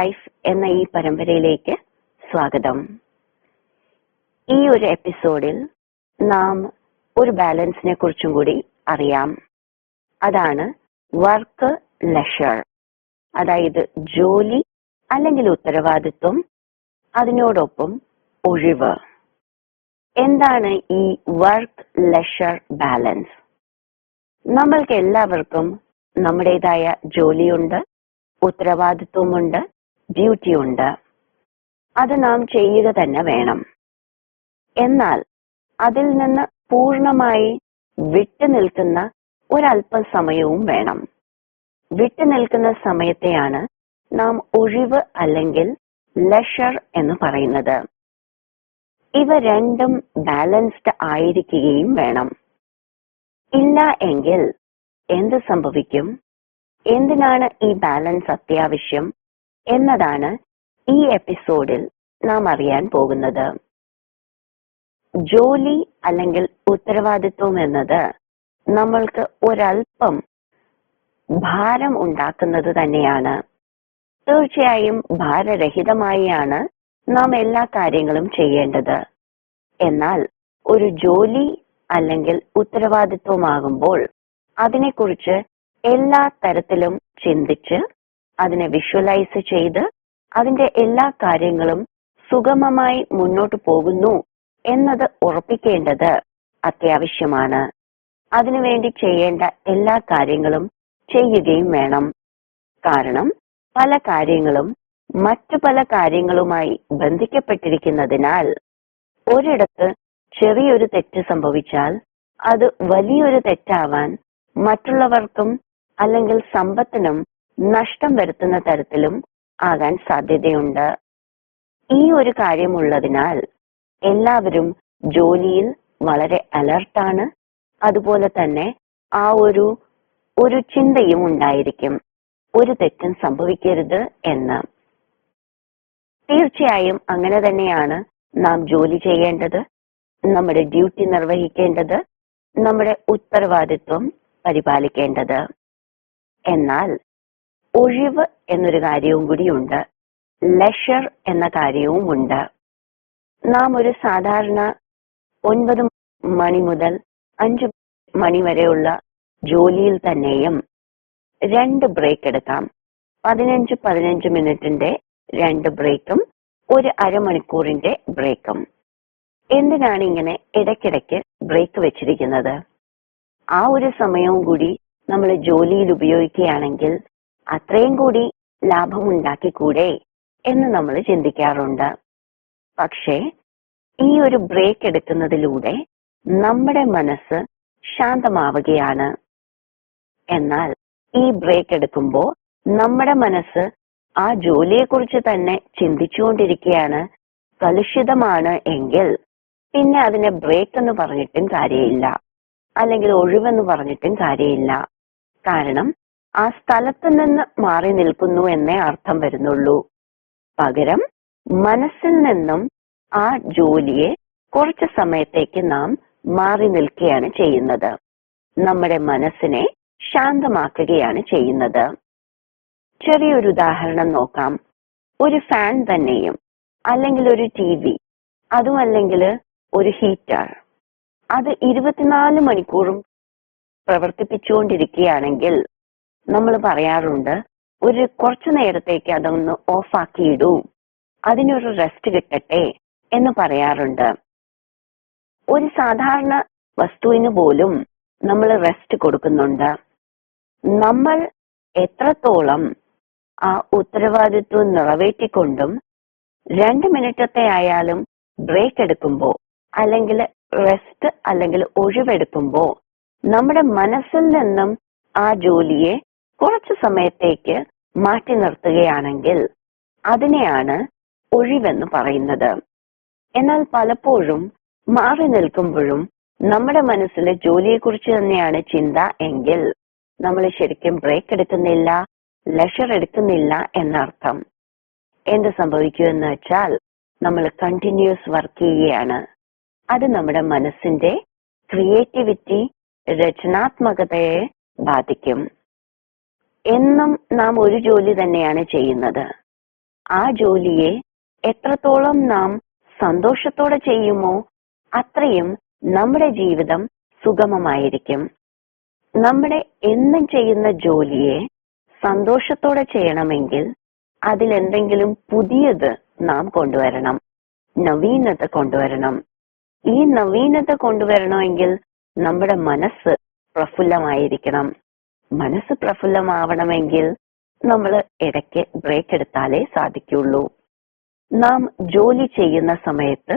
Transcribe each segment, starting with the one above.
Life എന്ന ഈ പരമ്പരയിലേക്ക് സ്വാഗതം. ഈ ഒരു എപ്പിസോഡിൽ നാം ഒരു ബാലൻസിനെ കുറിച്ചും കൂടി അറിയാം. അതാണ് വർക്ക് ലെഷർ, അതായത് ജോലി അല്ലെങ്കിൽ ഉത്തരവാദിത്വം, അതിനോടൊപ്പം ഒഴിവ്. എന്താണ് ഈ വർക്ക് ലെഷർ ബാലൻസ്? നമ്മൾക്ക് എല്ലാവർക്കും നമ്മുടേതായ ജോലിയുണ്ട്, ഉത്തരവാദിത്വമുണ്ട്, ഡ്യൂട്ടിയുണ്ട്. അത് നാം ചെയ്യുക തന്നെ വേണം. എന്നാൽ അതിൽ നിന്ന് പൂർണ്ണമായി വിട്ടുനിൽക്കുന്ന ഒരല്പസമയവും വേണം. വിട്ടുനിൽക്കുന്ന സമയത്തെയാണ് നാം ഒഴിവ് അല്ലെങ്കിൽ ലെഷർ എന്ന് പറയുന്നത്. ഇവ രണ്ടും ബാലൻസ്ഡ് ആയിരിക്കുകയും വേണം. ഇല്ല എങ്കിൽ എന്ത് സംഭവിക്കും? എന്തിനാണ് ഈ ബാലൻസ് അത്യാവശ്യം എന്നതാണ് ഈ എപ്പിസോഡിൽ നാം അറിയാൻ പോകുന്നത്. ജോലി അല്ലെങ്കിൽ ഉത്തരവാദിത്വം എന്നത് നമ്മൾക്ക് ഒരല്പം ഭാരം ഉണ്ടാക്കുന്നത് തന്നെയാണ്. തീർച്ചയായും ഭാരരഹിതമായാണ് നാം എല്ലാ കാര്യങ്ങളും ചെയ്യേണ്ടത്. എന്നാൽ ഒരു ജോലി അല്ലെങ്കിൽ ഉത്തരവാദിത്വമാകുമ്പോൾ അതിനെക്കുറിച്ച് എല്ലാ തരത്തിലും ചിന്തിച്ച് അതിനെ വിഷ്വലൈസ് ചെയ്ത് അതിന്റെ എല്ലാ കാര്യങ്ങളും സുഗമമായി മുന്നോട്ട് പോകുന്നു എന്നത് ഉറപ്പിക്കേണ്ടത് അത്യാവശ്യമാണ്. അതിനുവേണ്ടി ചെയ്യേണ്ട എല്ലാ കാര്യങ്ങളും ചെയ്യുകയും വേണം. കാരണം പല കാര്യങ്ങളും മറ്റു പല കാര്യങ്ങളുമായി ബന്ധിക്കപ്പെട്ടിരിക്കുന്നതിനാൽ ഒരിടത്ത് ചെറിയൊരു തെറ്റ് സംഭവിച്ചാൽ അത് വലിയൊരു തെറ്റാവാൻ മറ്റുള്ളവർക്കും അല്ലെങ്കിൽ സമ്പത്തിനും നഷ്ടം വരുത്തുന്ന തരത്തിലും ആകാൻ സാധ്യതയുണ്ട്. ഈ ഒരു കാര്യമുള്ളതിനാൽ എല്ലാവരും ജോലിയിൽ വളരെ അലർട്ടാണ്. അതുപോലെ തന്നെ ആ ഒരു ചിന്തയും ഉണ്ടായിരിക്കും, ഒരു തെറ്റും സംഭവിക്കരുത് എന്ന്. തീർച്ചയായും അങ്ങനെ തന്നെയാണ് നാം ജോലി ചെയ്യേണ്ടത്, നമ്മുടെ ഡ്യൂട്ടി നിർവഹിക്കേണ്ടത്, നമ്മുടെ ഉത്തരവാദിത്വം പരിപാലിക്കേണ്ടത്. എന്നാൽ ഒഴിവ് എന്നൊരു കാര്യവും കൂടിയുണ്ട്, ലെഷർ എന്ന കാര്യവും ഉണ്ട്. നാം ഒരു സാധാരണ 9 മണി മുതൽ 5 മണി വരെയുള്ള ജോലിയിൽ തന്നെയും 2 ബ്രേക്ക് എടുക്കാം. 15 മിനിറ്റിന്റെ 2 ബ്രേക്കും ഒരു അരമണിക്കൂറിന്റെ ബ്രേക്കും. എന്തിനാണ് ഇങ്ങനെ ഇടയ്ക്കിടയ്ക്ക് ബ്രേക്ക് വെച്ചിരിക്കുന്നത്? ആ ഒരു സമയവും കൂടി നമ്മൾ ജോലിയിൽ ഉപയോഗിക്കുകയാണെങ്കിൽ അത്രയും കൂടി ലാഭമുണ്ടാക്കിക്കൂടെ എന്ന് നമ്മൾ ചിന്തിക്കാറുണ്ട്. പക്ഷേ ഈ ഒരു ബ്രേക്ക് എടുക്കുന്നതിലൂടെ നമ്മുടെ മനസ്സ് ശാന്തമാവുകയാണ്. എന്നാൽ ഈ ബ്രേക്ക് എടുക്കുമ്പോൾ നമ്മുടെ മനസ്സ് ആ ജോലിയെക്കുറിച്ച് തന്നെ ചിന്തിച്ചുകൊണ്ടിരിക്കുകയാണ്, കലുഷിതമാണ് എങ്കിൽ പിന്നെ അതിനെ ബ്രേക്ക് എന്ന് പറഞ്ഞിട്ടും കാര്യമില്ല, അല്ലെങ്കിൽ ഒഴിവെന്ന് പറഞ്ഞിട്ടും കാര്യമില്ല. കാരണം ആ സ്ഥലത്ത് നിന്ന് മാറി നിൽക്കുന്നു എന്നേ അർത്ഥം വരുന്നുള്ളൂ. പകരം മനസ്സിൽ നിന്നും ആ ജോലിയെ കുറച്ച് സമയത്തേക്ക് നാം മാറി നിൽക്കുകയാണ് ചെയ്യുന്നത്. നമ്മുടെ മനസ്സിനെ ശാന്തമാക്കുകയാണ് ചെയ്യുന്നത്. ചെറിയൊരു ഉദാഹരണം നോക്കാം. ഒരു ഫാൻ തന്നെയും, അല്ലെങ്കിൽ ഒരു TV, അതുമല്ലെങ്കിൽ ഒരു ഹീറ്റർ, അത് 24 മണിക്കൂറും പ്രവർത്തിപ്പിച്ചുകൊണ്ടിരിക്കുകയാണെങ്കിൽ നമ്മൾ പറയാറുണ്ട്, കുറച്ചു നേരത്തേക്ക് അതൊന്ന് ഓഫാക്കിയിടൂ, അതിനൊരു റെസ്റ്റ് കിട്ടട്ടെ എന്ന് പറയാറുണ്ട്. ഒരു സാധാരണ വസ്തുവിന് പോലും നമ്മൾ റെസ്റ്റ് കൊടുക്കുന്നുണ്ട്. നമ്മൾ എത്രത്തോളം ആ ഉത്തരവാദിത്വം നിറവേറ്റിക്കൊണ്ടും 2 മിനിറ്റത്തെ ആയാലും ബ്രേക്ക് എടുക്കുമ്പോൾ അല്ലെങ്കിൽ റെസ്റ്റ് അല്ലെങ്കിൽ ഒഴിവെടുക്കുമ്പോൾ നമ്മുടെ മനസ്സിൽ നിന്നും ആ ജോലിയെ കുറച്ചു സമയത്തേക്ക് മാറ്റി നിർത്തുകയാണെങ്കിൽ അതിനെയാണ് ഒഴിവെന്ന് പറയുന്നത്. എന്നാൽ പലപ്പോഴും മാറി നിൽക്കുമ്പോഴും നമ്മുടെ മനസ്സിൽ ജോലിയെക്കുറിച്ച് തന്നെയാണ് ചിന്ത എങ്കിൽ നമ്മൾ ശരിക്കും ബ്രേക്ക് എടുക്കുന്നില്ല, ലെഷർ എടുക്കുന്നില്ല എന്നർത്ഥം. എന്ത് സംഭവിക്കുമെന്ന് വെച്ചാൽ നമ്മൾ കണ്ടിന്യൂസ് വർക്ക് ചെയ്യുകയാണ്. അത് നമ്മുടെ മനസ്സിന്റെ ക്രിയേറ്റിവിറ്റി, രചനാത്മകതയെ ബാധിക്കും. എന്നും നാം ഒരു ജോലി തന്നെയാണ് ചെയ്യുന്നത്. ആ ജോലിയെ എത്രത്തോളം നാം സന്തോഷത്തോടെ ചെയ്യുമോ അത്രയും നമ്മുടെ ജീവിതം സുഗമമായിരിക്കും. നമ്മുടെ എന്നും ചെയ്യുന്ന ജോലിയെ സന്തോഷത്തോടെ ചെയ്യണമെങ്കിൽ അതിലെന്തെങ്കിലും പുതിയത് നാം കൊണ്ടുവരണം, നവീനത കൊണ്ടുവരണം. ഈ നവീനത കൊണ്ടുവരണമെങ്കിൽ നമ്മുടെ മനസ്സ് പ്രഫുല്ലമായിരിക്കണം. മനസ്സ് പ്രഫുല്ലമാവണമെങ്കിൽ നമ്മൾ ഇടയ്ക്ക് ബ്രേക്ക് എടുത്താലേ സാധിക്കുള്ളൂ. നാം ജോലി ചെയ്യുന്ന സമയത്ത്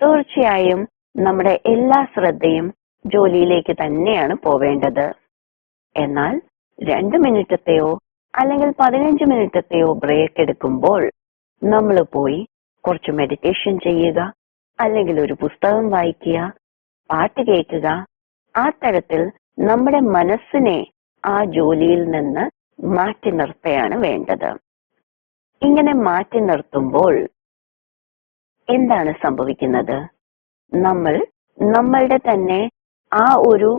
തീർച്ചയായും നമ്മുടെ എല്ലാ ശ്രദ്ധയും ജോലിയിലേക്ക് തന്നെയാണ് പോവേണ്ടത്. എന്നാൽ 2 മിനിറ്റത്തെയോ അല്ലെങ്കിൽ 15 മിനിറ്റത്തെയോ ബ്രേക്ക് എടുക്കുമ്പോൾ നമ്മൾ പോയി കുറച്ച് മെഡിറ്റേഷൻ ചെയ്യുക, അല്ലെങ്കിൽ ഒരു പുസ്തകം വായിക്കുക, പാട്ട് കേൾക്കുക. ആ തരത്തിൽ നമ്മുടെ മനസ്സിനെ ആ ജോലിയിൽ നിന്ന് മാറ്റി നിർത്തുകയാണ് വേണ്ടത്. ഇങ്ങനെ മാറ്റി നിർത്തുമ്പോൾ എന്താണ് സംഭവിക്കുന്നത്? നമ്മൾ നമ്മളുടെ തന്നെ ആ ഒരു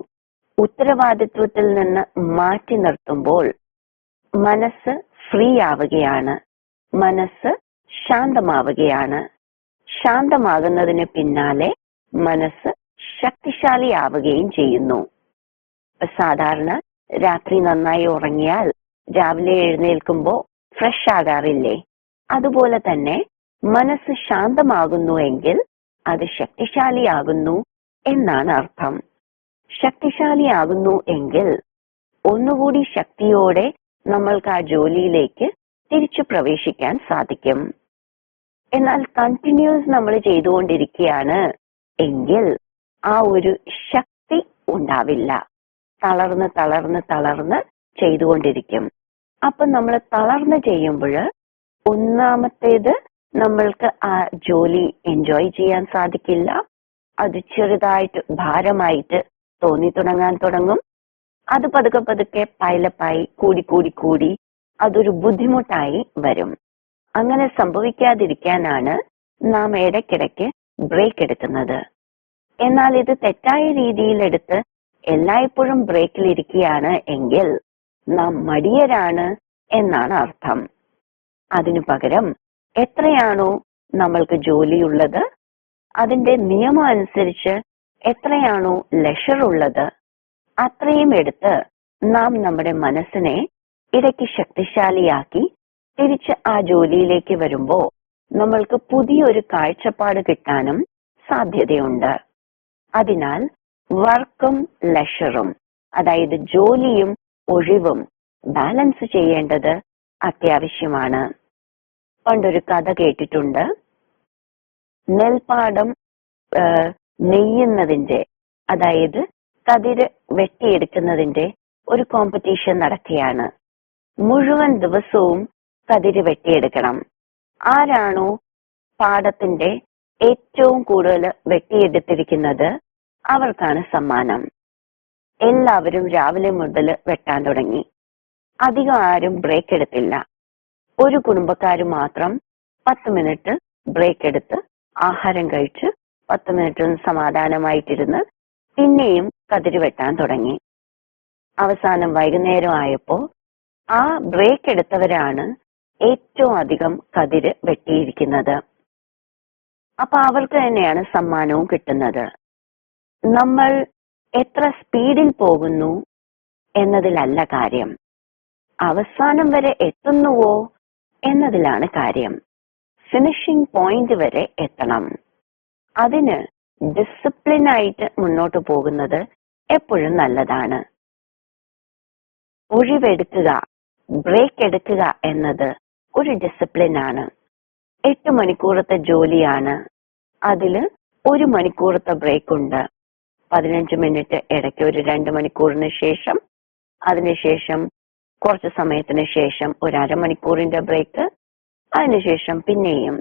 ഉത്തരവാദിത്വത്തിൽ നിന്ന് മാറ്റി നിർത്തുമ്പോൾ മനസ്സ് ഫ്രീ ആവുകയാണ്, മനസ്സ് ശാന്തമാവുകയാണ്. ശാന്തമാകുന്നതിന് പിന്നാലെ മനസ്സ് ശക്തിശാലിയാവുകയും ചെയ്യുന്നു. സാധാരണ രാത്രി നന്നായി ഉറങ്ങിയാൽ രാവിലെ എഴുന്നേൽക്കുമ്പോൾ ഫ്രഷ് ആകാറില്ലേ? അതുപോലെ തന്നെ മനസ്സ് ശാന്തമാകുന്നു എങ്കിൽ അത് ശക്തിശാലിയാകുന്നു എന്നാണ് അർത്ഥം. ശക്തിശാലിയാകുന്നു എങ്കിൽ ഒന്നുകൂടി ശക്തിയോടെ നമ്മൾക്ക് ആ ജോലിയിലേക്ക് തിരിച്ചു പ്രവേശിക്കാൻ സാധിക്കും. എന്നാൽ കണ്ടിന്യൂസ് നമ്മൾ ചെയ്തുകൊണ്ടിരിക്കുകയാണ് എങ്കിൽ ആ ഒരു ശക്തി ഉണ്ടാവില്ല. തളർന്ന് തളർന്ന് തളർന്ന് ചെയ്തുകൊണ്ടിരിക്കും. അപ്പൊ നമ്മൾ തളർന്ന് ചെയ്യുമ്പോൾ ഒന്നാമത്തേത് നമ്മൾക്ക് ആ ജോലി എൻജോയ് ചെയ്യാൻ സാധിക്കില്ല. അത് ചെറുതായിട്ട് ഭാരമായിട്ട് തോന്നി തുടങ്ങും. അത് പതുക്കെ പതുക്കെ പൈലപ്പായി കൂടി അതൊരു ബുദ്ധിമുട്ടായി വരും. അങ്ങനെ സംഭവിക്കാതിരിക്കാനാണ് നാം ഇടയ്ക്കിടയ്ക്ക് ബ്രേക്ക് എടുക്കുന്നത്. എന്നാൽ ഇത് തെറ്റായ രീതിയിൽ എടുത്ത് എല്ലായ്പ്പോഴും ബ്രേക്കിൽ ഇരിക്കുകയാണ് എങ്കിൽ നാം മടിയരാണ് എന്നാണ് അർത്ഥം. അതിനു പകരം എത്രയാണോ നമ്മൾക്ക് ജോലിയുള്ളത്, അതിന്റെ നിയമം അനുസരിച്ച് എത്രയാണോ ലെഷർ ഉള്ളത്, അത്രയും എടുത്ത് നാം നമ്മുടെ മനസ്സിനെ ഇടയ്ക്ക് ശക്തിശാലിയാക്കി തിരിച്ച് ആ ജോലിയിലേക്ക് വരുമ്പോൾ നമ്മൾക്ക് പുതിയൊരു കാഴ്ചപ്പാട് കിട്ടാനും സാധ്യതയുണ്ട്. അതിനാൽ വർക്കും ലെഷറും, അതായത് ജോലിയും ഒഴിവും ബാലൻസ് ചെയ്യേണ്ടത് അത്യാവശ്യമാണ്. പണ്ടൊരു കഥ കേട്ടിട്ടുണ്ട്. നെൽപ്പാടം നെയ്യുന്നതിന്റെ, അതായത് കതിര് വെട്ടിയെടുക്കുന്നതിന്റെ ഒരു കോമ്പറ്റീഷൻ നടക്കുകയാണ്. മുഴുവൻ ദിവസവും കതിര് വെട്ടിയെടുക്കണം. ആരാണോ പാടത്തിന്റെ ഏറ്റവും കൂടുതൽ വെട്ടിയെടുത്തിരിക്കുന്നത് അവർക്കാണ് സമ്മാനം. എല്ലാവരും രാവിലെ മുതൽ വെട്ടാൻ തുടങ്ങി. അധികം ആരും ബ്രേക്ക് എടുത്തില്ല. ഒരു കുടുംബക്കാര് മാത്രം 10 മിനിറ്റ് ബ്രേക്ക് എടുത്ത് ആഹാരം കഴിച്ച് 10 മിനിറ്റ് സമാധാനമായിട്ടിരുന്ന് പിന്നെയും കതിര് വെട്ടാൻ തുടങ്ങി. അവസാനം വൈകുന്നേരം ആയപ്പോ ആ ബ്രേക്ക് എടുത്തവരാണ് ഏറ്റവും അധികം കതിര് വെട്ടിയിരിക്കുന്നത്. അപ്പൊ അവർക്ക് തന്നെയാണ് സമ്മാനവും കിട്ടുന്നത്. നമ്മൾ എത്ര സ്പീഡിൽ പോകുന്നു എന്നതിലല്ല കാര്യം, അവസാനം വരെ എത്തുന്നുവോ എന്നതിലാണ് കാര്യം. ഫിനിഷിംഗ് പോയിന്റ് വരെ എത്തണം. അതിന് ഡിസിപ്ലിനായിട്ട് മുന്നോട്ട് പോകുന്നത് എപ്പോഴും നല്ലതാണ്. ഒഴിവെടുക്കുക, ബ്രേക്ക് എടുക്കുക എന്നത് ഒരു ഡിസിപ്ലിനാണ്. 8 മണിക്കൂറത്തെ ജോലിയാണ്, അതില് 1 മണിക്കൂറത്തെ ബ്രേക്ക് ഉണ്ട്. 15 മിനിറ്റ് ഇടയ്ക്ക് ഒരു 2 മണിക്കൂറിന് ശേഷം, അതിനുശേഷം കുറച്ച് സമയത്തിന് ശേഷം ഒരു അരമണിക്കൂറിന്റെ ബ്രേക്ക്, അതിനുശേഷം പിന്നെയും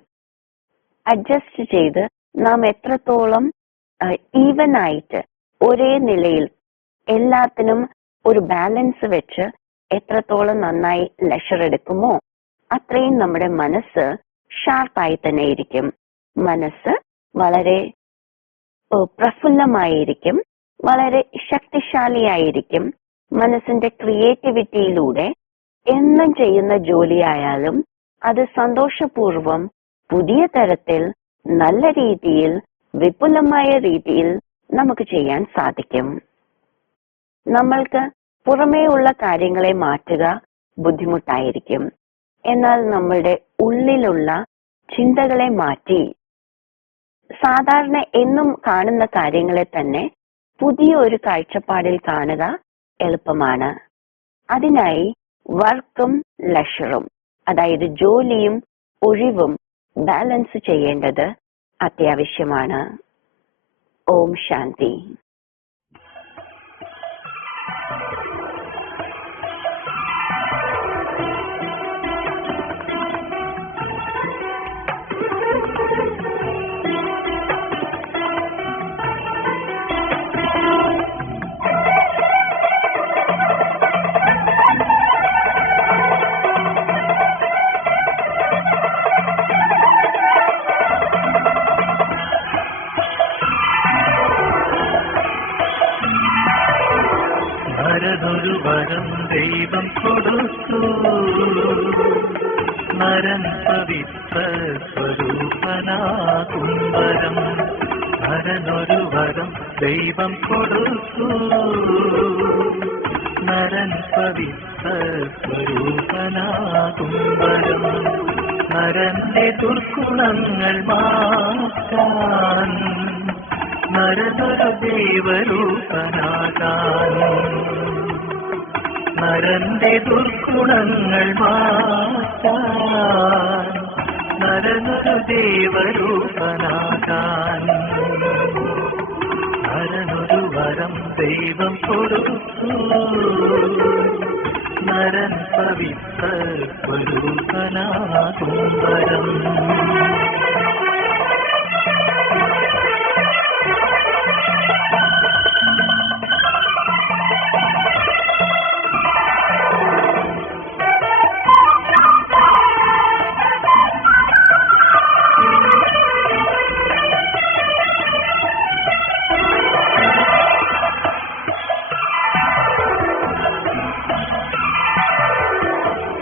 അഡ്ജസ്റ്റ് ചെയ്ത് നാം എത്രത്തോളം ഈവൻ ആയിട്ട് ഒരേ നിലയിൽ എല്ലാത്തിനും ഒരു ബാലൻസ് വെച്ച് എത്രത്തോളം നന്നായി ലെഷർ എടുക്കുമോ അത്രയും നമ്മുടെ മനസ്സ് ഷാർപ്പായി തന്നെ ഇരിക്കും. മനസ്സ് വളരെ പ്രഫുല്ലമായിരിക്കും, വളരെ ശക്തിശാലിയായിരിക്കും. മനസ്സിന്റെ ക്രിയേറ്റിവിറ്റിയിലൂടെ എന്നും ചെയ്യുന്ന ജോലിയായാലും അത് സന്തോഷപൂർവം പുതിയ തരത്തിൽ നല്ല രീതിയിൽ വിപുലമായ രീതിയിൽ നമുക്ക് ചെയ്യാൻ സാധിക്കും. നമ്മൾക്ക് പുറമേ ഉള്ള കാര്യങ്ങളെ മാറ്റുക ബുദ്ധിമുട്ടായിരിക്കും. എന്നാൽ നമ്മളുടെ ഉള്ളിലുള്ള ചിന്തകളെ മാറ്റി സാധാരണ എന്നും കാണുന്ന കാര്യങ്ങളെ തന്നെ പുതിയ ഒരു കാഴ്ചപ്പാടിൽ കാണുക എളുപ്പമാണ്. അതിനായി വർക്കും ലഷറും, അതായത് ജോലിയും ഒഴിവും ബാലൻസ് ചെയ്യേണ്ടത് അത്യാവശ്യമാണ്. ഓം ശാന്തി. നരനൊരു വരം ദൈവം കൊടുത്തു, നരൻ പവിത്ര സ്വരൂപനാകും വരം. നരനൊരു വരം ദൈവം കൊടുത്തു, നരൻ പവിത്ര സ്വരൂപനാകും വരം. നരന്റെ ദുർഗുണങ്ങൾ മാറ്റാൻ, നരനൊരു ദേവരൂപനാകാൻ. നരന്റെ ദുർഗുണങ്ങൾ മാറ്റാൻ, നരനൊരു ദേവരൂപനാകാൻ. നരനൊരു വരം ദൈവം കൊടുത്തു, നരൻ പവിത്ര സ്വരൂപനാകും വരം.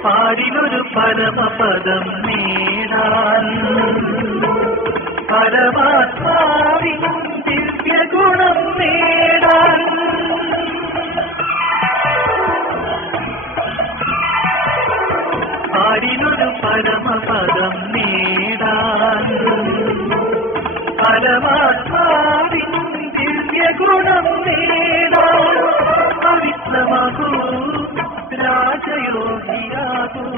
പാടിലൊരു പരമപദം നേടാൻ, പരമാത്മാവിനും ദിവ്യഗുണം നേടാൻ. പാടിലൊരു പരമപദം നേടാൻ, പരമാത്മാവിനും ദിവ്യഗുണം നേടാൻ. പവിത്രമാകൂ രാജയോഗിയാകും,